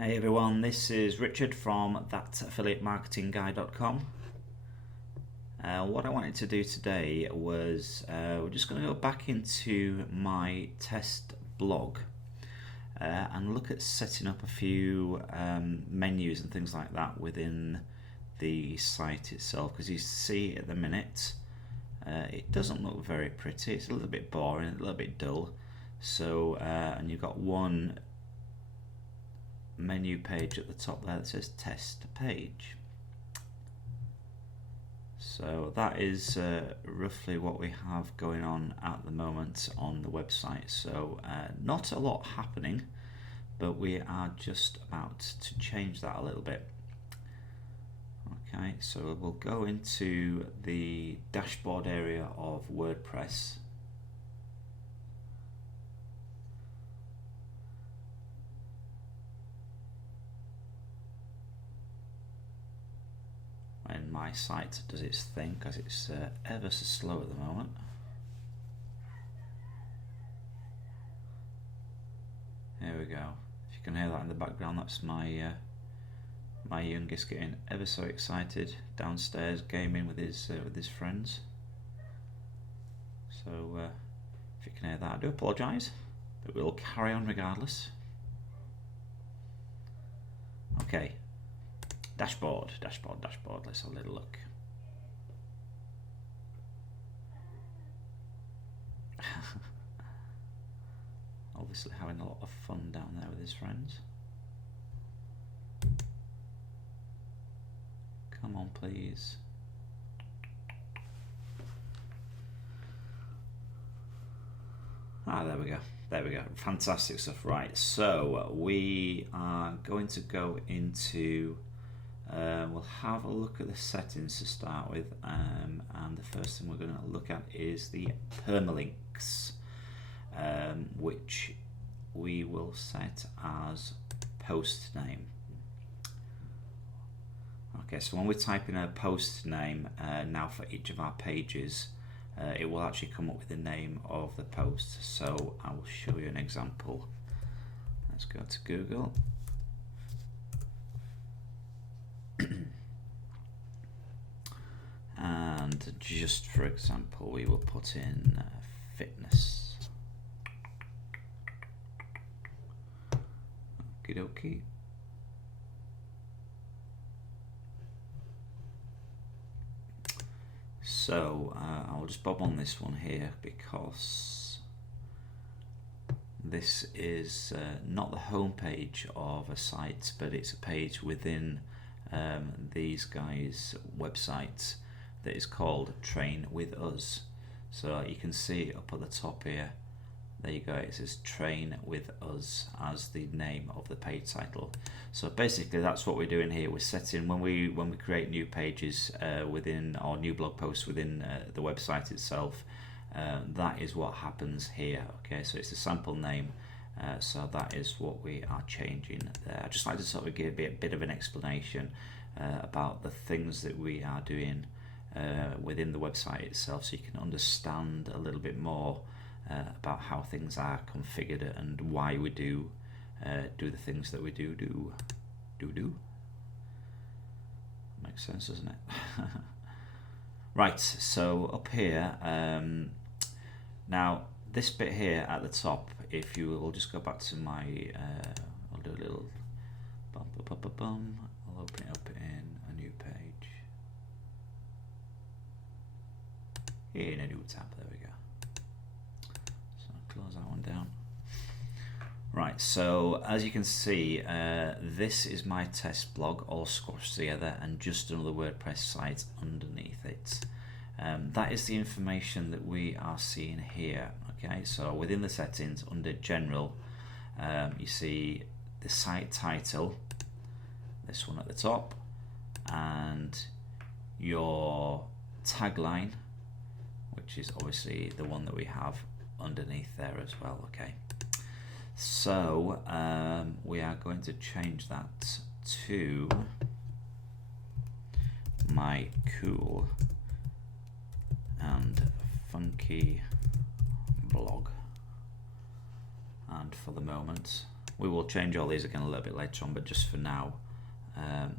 Hey everyone, this is Richard from thataffiliatemarketingguy.com. What I wanted to do today was we're just going to go back into my test blog and look at setting up a few menus and things like that within the site itself, because you see at the minute it doesn't look very pretty. It's a little bit boring, a little bit dull. So and you've got one menu page at the top there that says test page. So that is roughly what we have going on at the moment on the website. So not a lot happening, but we are just about to change that a little bit. Okay, so we'll go into the dashboard area of WordPress. When my site does its thing, because it's ever so slow at the moment. There we go. If you can hear that in the background, that's my my youngest getting ever so excited downstairs gaming with his friends. So if you can hear that, I do apologise, but we'll carry on regardless. Okay. Dashboard. Let's have a little look. Obviously having a lot of fun down there with his friends. Come on, please. Ah, there we go. Fantastic stuff. Right, so we are going to go into we'll have a look at the settings to start with, and the first thing we're going to look at is the permalinks, which we will set as post name. Okay, so when we type in a post name now for each of our pages, it will actually come up with the name of the post. So I will show you an example. Let's go to Google. And just for example, we will put in fitness. Okie dokie. So I'll just bob on this one here, because this is not the home page of a site, but it's a page within these guys' websites that is called Train With Us. So you can see up at the top here, there you go, it says Train With Us as the name of the page title. So basically that's what we're doing here. We're setting, when we create new pages within, or new blog posts within the website itself, that is what happens here. Okay, so it's a sample name. So that is what we are changing there. I'd just like to sort of give a bit of an explanation about the things that we are doing within the website itself, so you can understand a little bit more about how things are configured and why we do the things that we do. Makes sense, doesn't it? Right, so up here, now this bit here at the top, if you will just go back to my, I'll do a little bum. I'll open it up in a new page. In a new tab, there we go. So I'll close that one down. Right, so as you can see, this is my test blog all squashed together and just another WordPress site underneath it. That is the information that we are seeing here. Okay, so within the settings under general, you see the site title, this one at the top, and your tagline, which is obviously the one that we have underneath there as well. Okay, so we are going to change that to my cool and funky blog, and for the moment We will change all these again a little bit later on, but just for now,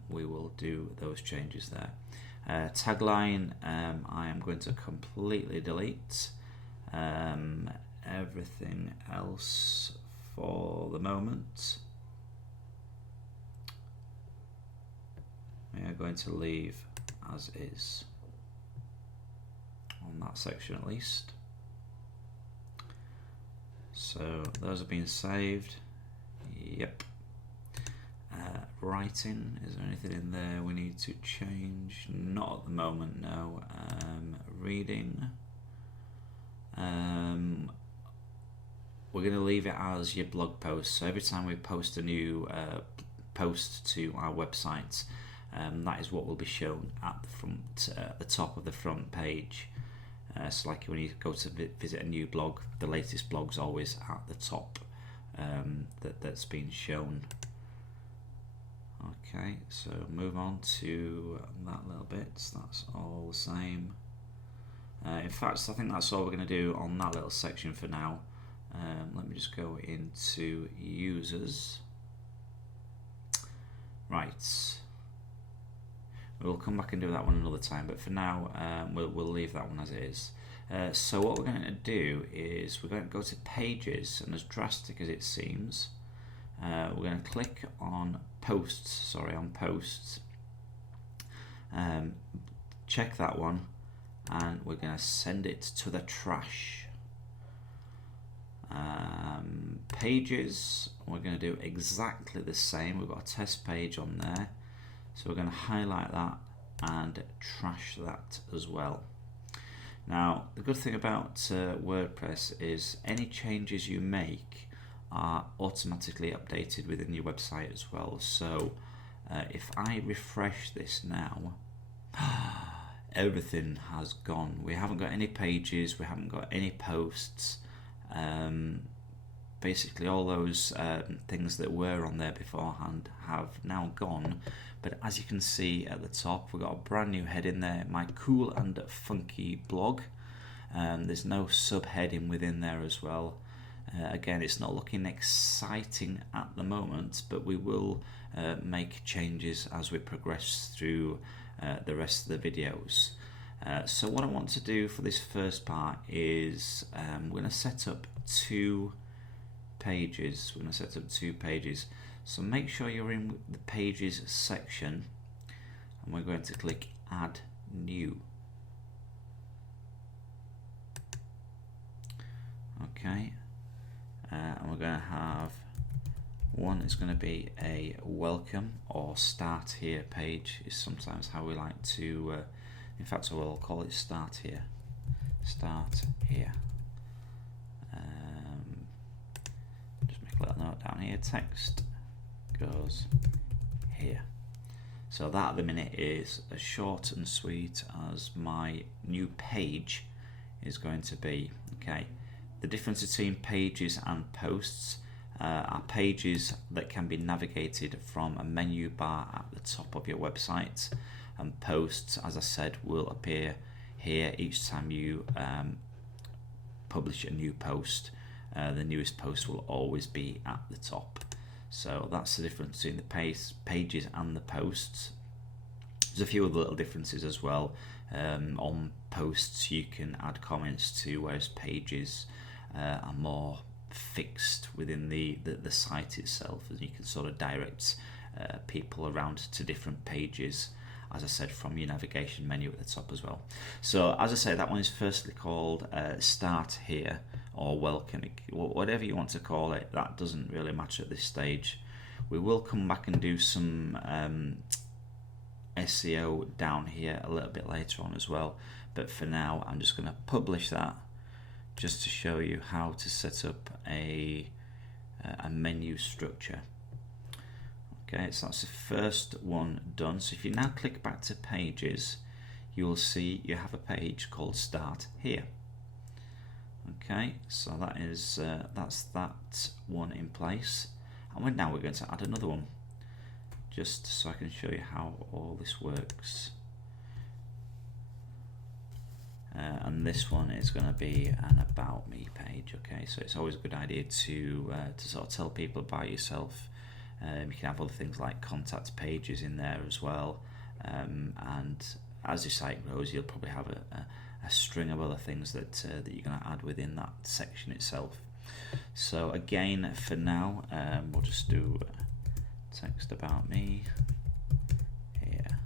we will do those changes there. Tagline, I am going to completely delete everything else for the moment. We are going to leave as is on that section at least. So those have been saved. Yep. Writing, is there anything in there we need to change? Not at the moment, no. Reading, we're going to leave it as your blog post. So every time we post a new post to our website, that is what will be shown at the front, at the top of the front page. So like when you go to visit a new blog, the latest blog's always at the top, that's been shown. Okay, so move on to that little bit. That's all the same. In fact, I think that's all we're going to do on that little section for now. Let me just go into users. Right. We'll come back and do that one another time, but for now, we'll leave that one as it is. So what we're going to do is we're going to go to pages, and as drastic as it seems, we're going to click on posts, check that one, and we're going to send it to the trash. Pages, we're going to do exactly the same. We've got a test page on there, so we're going to highlight that and trash that as well. Now, the good thing about WordPress is any changes you make are automatically updated within your website as well. So if I refresh this now, everything has gone. We haven't got any pages, we haven't got any posts. Basically all those things that were on there beforehand have now gone. But as you can see at the top, we've got a brand new heading there, my cool and funky blog. There's no subheading within there as well. Again, it's not looking exciting at the moment, but we will make changes as we progress through the rest of the videos. So what I want to do for this first part is we're going to set up two pages. So make sure you're in the pages section, and we're going to click add new. Okay. And we're going to have one is going to be a welcome or start here page, is sometimes how we like to, in fact I will call it start here. Just make a little note down here, text goes here. So that at the minute is as short and sweet as my new page is going to be. Okay. The difference between pages and posts are pages that can be navigated from a menu bar at the top of your website, and posts, as I said, will appear here each time you publish a new post. The newest post will always be at the top. So that's the difference between the pages and the posts. There's a few other little differences as well. On posts you can add comments to, whereas pages are more fixed within the site itself, and you can sort of direct people around to different pages, as I said, from your navigation menu at the top as well. So as I say, that one is firstly called start here, or welcome, whatever you want to call it. That doesn't really matter at this stage. We will come back and do some SEO down here a little bit later on as well, but for now I'm just going to publish that just to show you how to set up a menu structure. Okay, so that's the first one done. So if you now click back to pages, you will see you have a page called start here. Okay, so that is that's that one in place, and now we're going to add another one, just so I can show you how all this works. and this one is going to be an about me page. Okay, so it's always a good idea to sort of tell people about yourself. You can have other things like contact pages in there as well, and as your site grows, you'll probably have a string of other things that you're going to add within that section itself. So again, for now, we'll just do text about me here.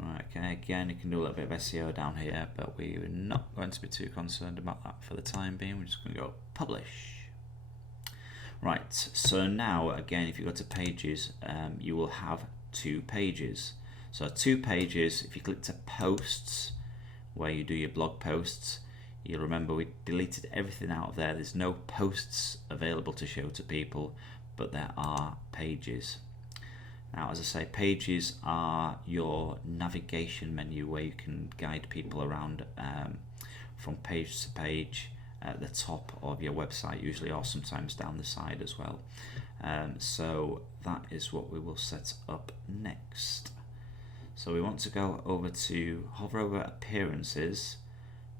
Right, okay, again, you can do a little bit of SEO down here, but we're not going to be too concerned about that for the time being. We're just going to go publish. Right, so now again, if you go to pages, you will have 2 pages. So 2 pages, if you click to posts, where you do your blog posts, you'll remember we deleted everything out of there. There's no posts available to show to people, but there are pages. Now, as I say, pages are your navigation menu where you can guide people around from page to page at the top of your website, usually, or sometimes down the side as well. So that is what we will set up next. So we want to go over to hover over appearances,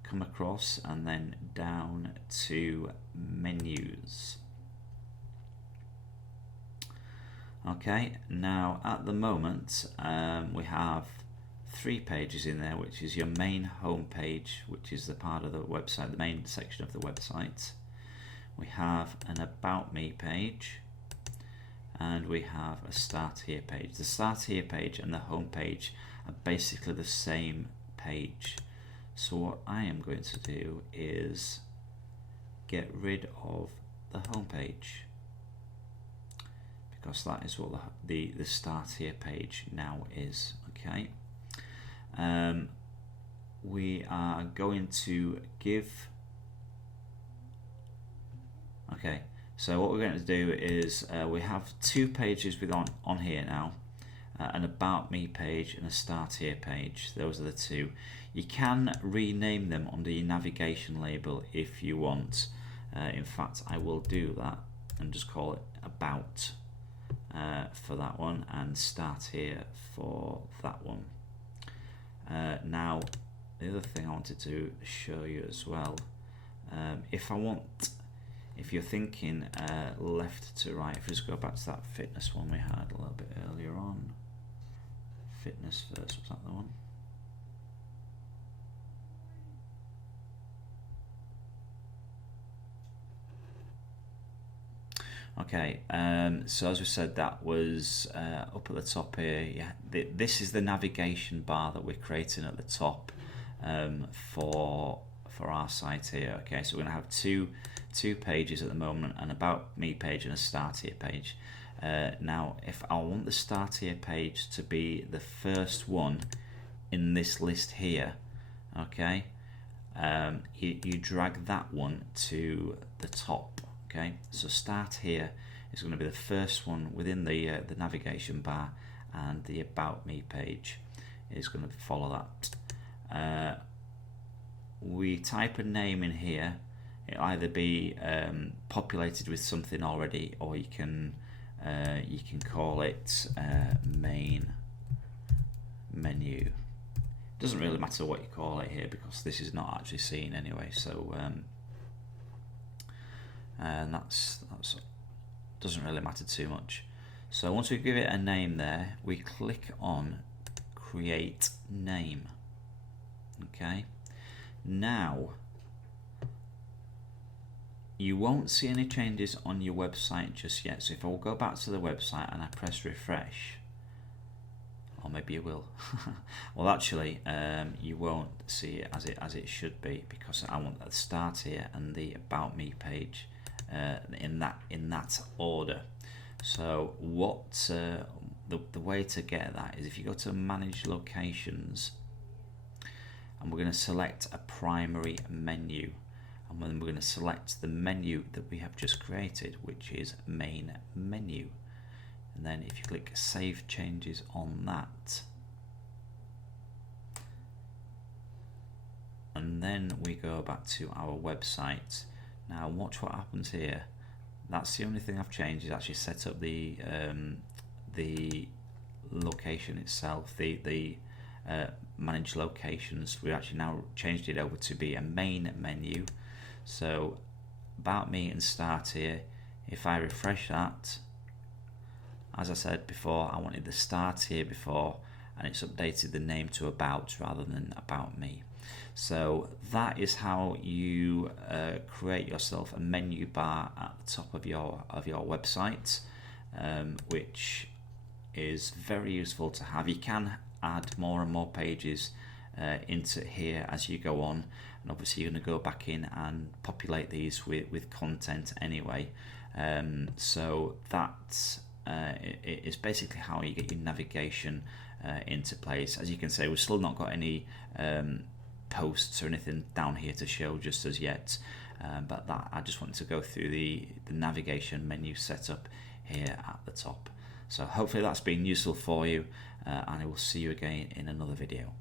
come across and then down to menus. Okay, now at the moment we have 3 pages in there, which is your main home page, which is the part of the website, the main section of the website. We have an about me page, and we have a start here page. The start here page and the home page are basically the same page. So what I am going to do is get rid of the home page, because that is what the start here page now is. Okay, we are going to give, okay, so what we're going to do is we have 2 pages with on here now, an about me page and a start here page. Those are the 2. You can rename them under your navigation label if you want. In fact, I will do that and just call it about for that one, and start here for that one. Now, the other thing I wanted to show you as well, if you're thinking left to right, if we just go back to that fitness one we had a little bit earlier on, fitness first, was that the one? Okay, so as we said, that was up at the top here. Yeah, this is the navigation bar that we're creating at the top for our site here. Okay, so we're going to have two pages at the moment, an about me page and a start here page. Now, if I want the start here page to be the first one in this list here, okay, you drag that one to the top. Okay, so start here is going to be the first one within the navigation bar, and the about me page is going to follow that. We type a name in here. It'll either be populated with something already, or you can call it main menu. It doesn't really matter what you call it here, because this is not actually seen anyway. So and that's doesn't really matter too much. So once we give it a name there, we click on create name. Okay, now you won't see any changes on your website just yet. So if I will go back to the website and I press refresh, or maybe you will. Well, actually, you won't see it as it should be, because I want the start here and the about me page in that order. So what the way to get that is if you go to manage locations, and we're going to select a primary menu, and then we're going to select the menu that we have just created, which is main menu. And then if you click save changes on that, and then we go back to our website. Now watch what happens here. that's the only thing I've changed, is actually set up the location itself, the manage locations. We actually now changed it over to be a main menu. So about me and start here. If I refresh that, as I said before, I wanted the start here before, and it's updated the name to about rather than about me. So that is how you create yourself a menu bar at the top of your website, which is very useful to have. You can add more and more pages into here as you go on, and obviously you're going to go back in and populate these with content anyway. So that is basically how you get your navigation into place. As you can see, we've still not got any posts or anything down here to show just as yet, but that I just wanted to go through the navigation menu setup here at the top. So hopefully that's been useful for you, and I will see you again in another video.